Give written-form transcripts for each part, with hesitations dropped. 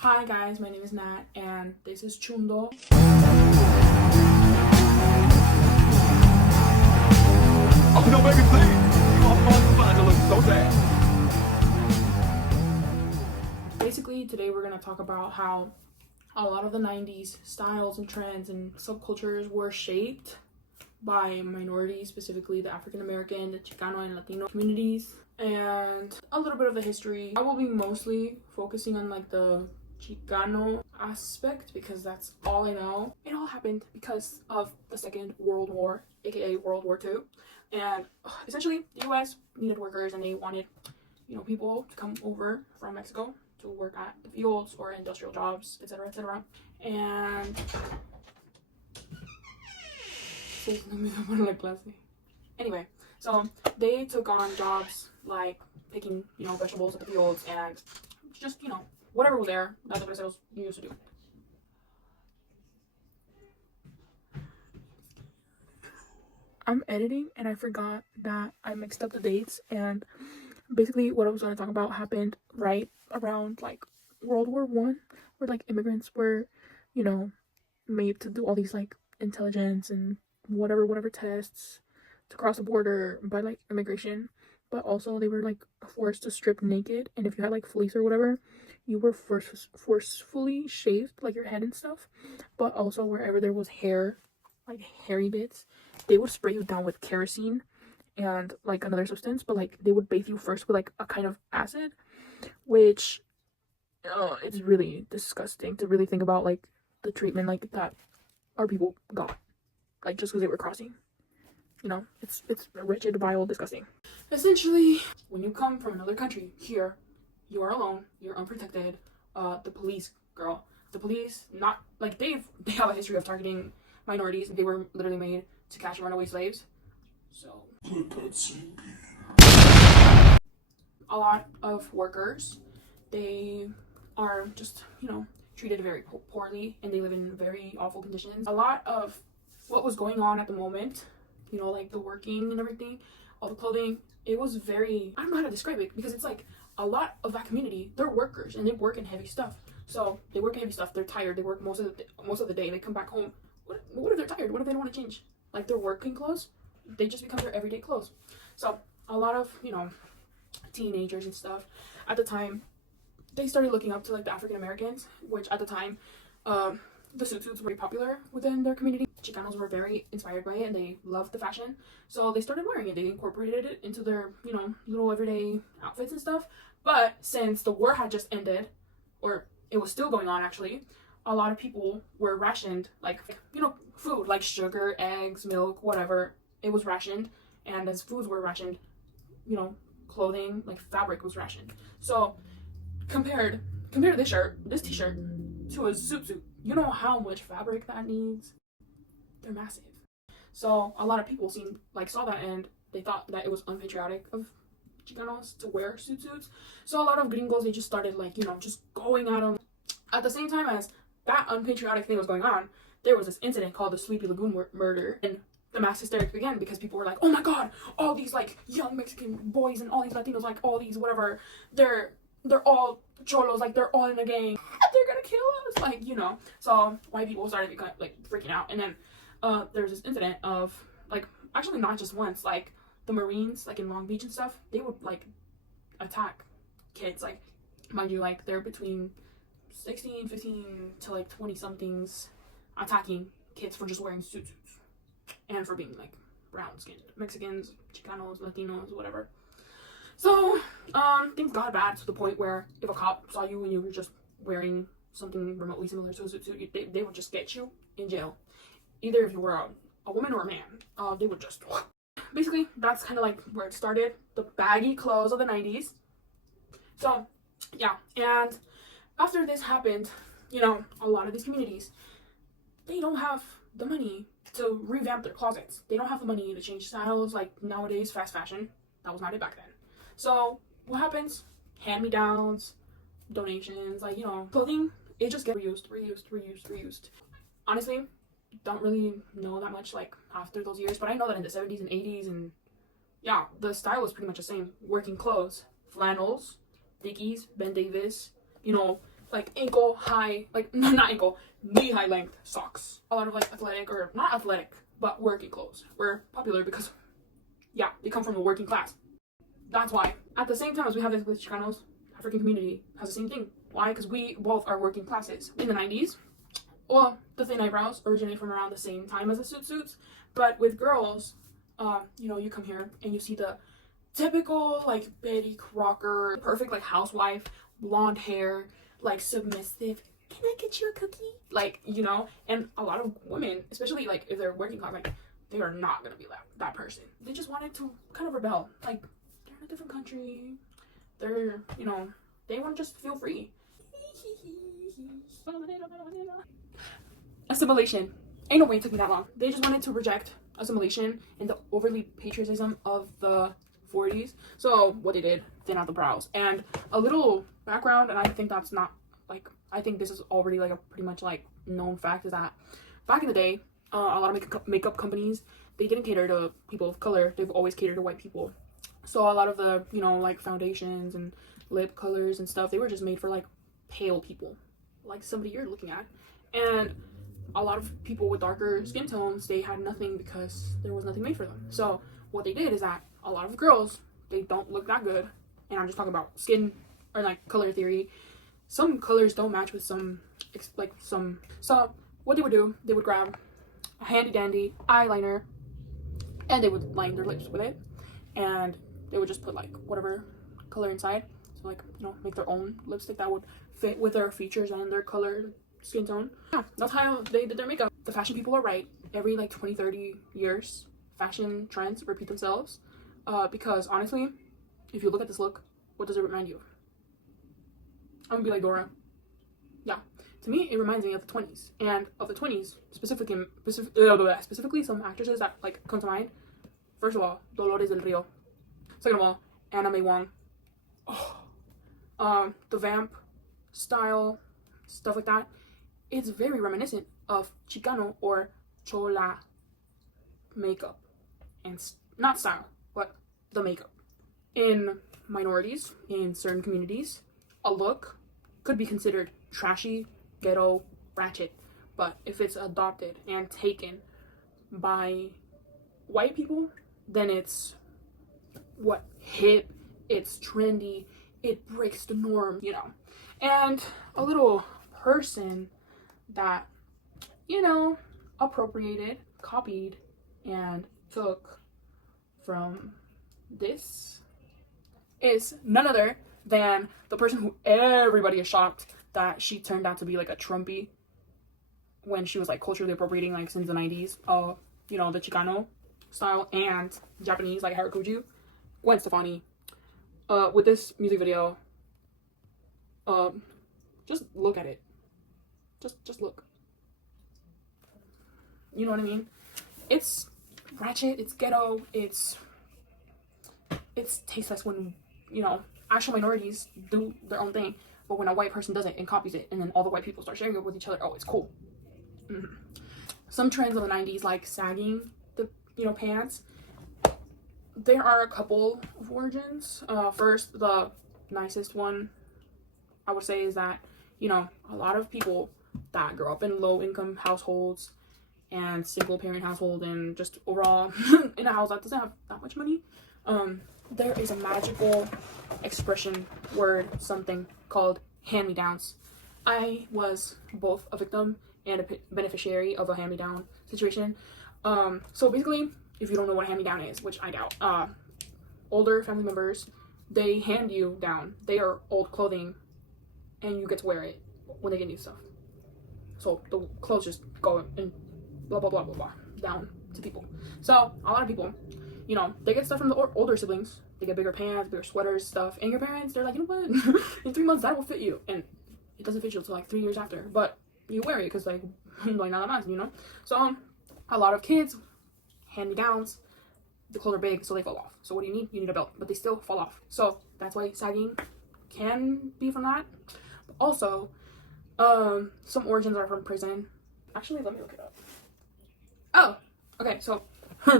Hi guys, my name is Nat and this is Chundo. Oh no, baby, please! You are fun to look so sad. Basically, today we're going to talk about how a lot of the 90s styles and trends and subcultures were shaped by minorities, specifically the African American, the Chicano, and Latino communities, and a little bit of the history. I will be mostly focusing on like the Chicano aspect because that's all I know. It all happened because of the Second World War, aka World War II, and essentially the US needed workers and they wanted, people to come over from Mexico to work at the fields or industrial jobs, etc., etc. And anyway, so they took on jobs like picking, vegetables at the fields and just, whatever was there that the Braceros used to do. I'm editing and I forgot that I mixed up the dates, and basically what I was going to talk about happened right around like World War One, where like immigrants were, made to do all these like intelligence and whatever tests to cross the border by like immigration, but also they were like forced to strip naked, and if you had like fleece or whatever, you were forcefully shaved like your head and stuff. But also wherever there was hair, like hairy bits, they would spray you down with kerosene and like another substance, but like they would bathe you first with like a kind of acid, which it's really disgusting to really think about, like the treatment like that our people got, like just because they were crossing. It's wretched, vile, disgusting. Essentially, when you come from another country here, you are alone, you're unprotected. The police, girl, the police, not like they have a history of targeting minorities. They were literally made to catch runaway slaves. So a lot of workers, they are just, treated very poorly, and they live in very awful conditions. A lot of what was going on at the moment, like the working and everything, all the clothing, it was very, I don't know how to describe it, because it's like a lot of that community, they're workers and they work in heavy stuff. So they work in heavy stuff, they're tired, they work most of the day, they come back home. What if they're tired? What if they don't want to change? Like their working clothes, they just become their everyday clothes. So a lot of, teenagers and stuff at the time, they started looking up to like the African Americans, which at the time, the suits were very popular within their community. Chicanos were very inspired by it and they loved the fashion, so they started wearing it. They incorporated it into their, little everyday outfits and stuff. But since the war had just ended, or it was still going on actually, a lot of people were rationed, like, food like sugar, eggs, milk, whatever. It was rationed, and as foods were rationed, clothing, like fabric, was rationed. So compare this t-shirt to a suit. You know how much fabric that needs? They're massive. So a lot of people saw that, and they thought that it was unpatriotic of Chicanos to wear suits. So a lot of gringos, they just started just going at them. At the same time as that unpatriotic thing was going on, there was this incident called the Sleepy Lagoon murder, and the mass hysterics began because people were like, oh my god, all these like young Mexican boys and all these Latinos, like all these whatever, they're all cholos, like they're all in a gang, they're gonna kill us, so white people started like freaking out. And then there's this incident of, like, actually not just once, like the Marines, like in Long Beach and stuff, they would like attack kids, like, mind you, like they're between 16, 15 to like 20 somethings, attacking kids for just wearing suits and for being like brown skinned Mexicans, Chicanos, Latinos, whatever. So things got bad to the point where if a cop saw you and you were just wearing something remotely similar to a suit, they would just get you in jail. Either if you were a woman or a man, they would just basically, that's kind of like where it started, the baggy clothes of the 90s. So yeah, and after this happened, a lot of these communities, they don't have the money to revamp their closets. They don't have the money to change styles like nowadays, fast fashion. That was not it back then. So what happens? Hand-me-downs, donations, like, clothing, it just gets reused. Honestly, don't really know that much like after those years, but I know that in the 70s and 80s, and yeah, the style was pretty much the same. Working clothes, flannels, Dickies, Ben Davis, like ankle high, like not ankle, knee high length socks. A lot of like athletic, or not athletic, but working clothes were popular because, yeah, they come from the working class. That's why. At the same time as we have this with Chicanos, African community has the same thing. Why? Because we both are working classes. In the 90s, well, the thin eyebrows originate from around the same time as the suits. But with girls, you know, you come here and you see the typical like Betty Crocker, perfect like housewife, blonde hair, like submissive. Can I get you a cookie? Like, you know, and a lot of women, especially like if they're working class, like they are not gonna be that person. They just wanted to kind of rebel. Like they're in a different country. They're, you know, they want to just feel free. Assimilation. Ain't no way it took me that long. They just wanted to reject assimilation and the overly patriotism of the 40s. So what they did, thin out the brows. And a little background, and I think that's not like, I think this is already like a pretty much like known fact, is that back in the day, a lot of makeup companies, they didn't cater to people of color. They've always catered to white people. So a lot of the, you know, like foundations and lip colors and stuff, they were just made for like pale people, like somebody you're looking at. And a lot of people with darker skin tones, they had nothing because there was nothing made for them. So what they did is that a lot of girls, they don't look that good. And I'm just talking about skin or like color theory. Some colors don't match with some, like some. So what they would do, they would grab a handy dandy eyeliner and they would line their lips with it. And they would just put like whatever color inside. So like, you know, make their own lipstick that would fit with their features and their color, skin tone. Yeah, that's how they did their makeup. The fashion people are right. Every like 20-30 years, fashion trends repeat themselves. Because honestly, if you look at this look, what does it remind you of? I'm gonna be like Dora. Yeah, to me, it reminds me of the 20s. And of the 20s, specifically some actresses that like come to mind. First of all, Dolores del Rio. Second of all, Anna May Wong. Oh. The vamp style, stuff like that. It's very reminiscent of Chicano or Chola makeup. And not style, but the makeup. In minorities, in certain communities, a look could be considered trashy, ghetto, ratchet. But if it's adopted and taken by white people, then it's what, hip, it's trendy, it breaks the norm, you know. And a little person that, you know, appropriated, copied, and took from this is none other than the person who everybody is shocked that she turned out to be like a Trumpy when she was like culturally appropriating like since the 90s, you know, the Chicano style and Japanese like Harajuku. Gwen Stefani, with this music video, just look at it. Just look. You know what I mean? It's ratchet, it's ghetto, it's tasteless when, you know, actual minorities do their own thing, but when a white person does it and copies it, and then all the white people start sharing it with each other, oh, it's cool. Mm-hmm. Some trends of the 90s, like sagging the, you know, pants. There are a couple of origins. First, the nicest one I would say is that, you know, a lot of people that grow up in low income households and single parent household and just overall in a house that doesn't have that much money, there is a magical expression word, something called hand-me-downs. I was both a victim and a beneficiary of a hand-me-down situation. So basically, if you don't know what a hand-me-down is, which I doubt, older family members, they hand you down. They are old clothing, and you get to wear it when they get new stuff. So the clothes just go and blah, blah, blah, blah, blah, down to people. So a lot of people, you know, they get stuff from the older siblings. They get bigger pants, bigger sweaters, stuff. And your parents, they're like, you know what? In 3 months, that will fit you. And it doesn't fit you until like 3 years after. But you wear it because like nada más, you know? So a lot of kids, hand-me-downs, the clothes are big, so they fall off. So what do you need? You need a belt, but they still fall off. So that's why sagging can be from that. But also, some origins are from prison. Actually, let me look it up. Oh, okay, so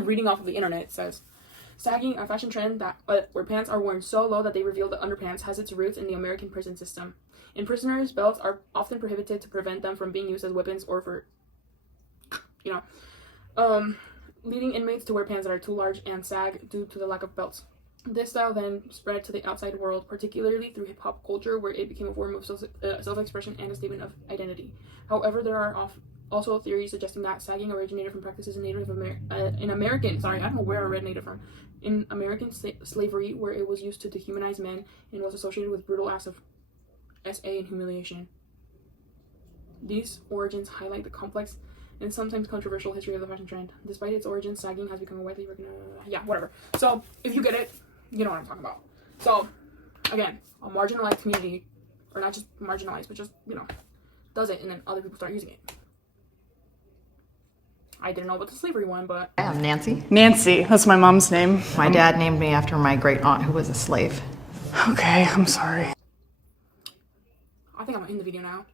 reading off of the internet, it says, sagging, a fashion trend that where pants are worn so low that they reveal the underpants, has its roots in the American prison system. In prisoners, belts are often prohibited to prevent them from being used as weapons or for, leading inmates to wear pants that are too large and sag due to the lack of belts. This style then spread to the outside world, particularly through hip-hop culture, where it became a form of self-expression and a statement of identity. However, there are also theories suggesting that sagging originated from practices in American, I don't know where I read Native from, in American slavery, where it was used to dehumanize men and was associated with brutal acts of SA and humiliation. These origins highlight the complex and sometimes controversial history of the fashion trend. Despite its origins, sagging has become a widely recognized... Yeah, whatever. So, if you get it, you know what I'm talking about. So, again, a marginalized community, or not just marginalized, but just, does it, and then other people start using it. I didn't know about the slavery one, but... Hi, I'm Nancy. Nancy, that's my mom's name. My dad named me after my great aunt who was a slave. Okay, I'm sorry. I think I'm gonna end the video now.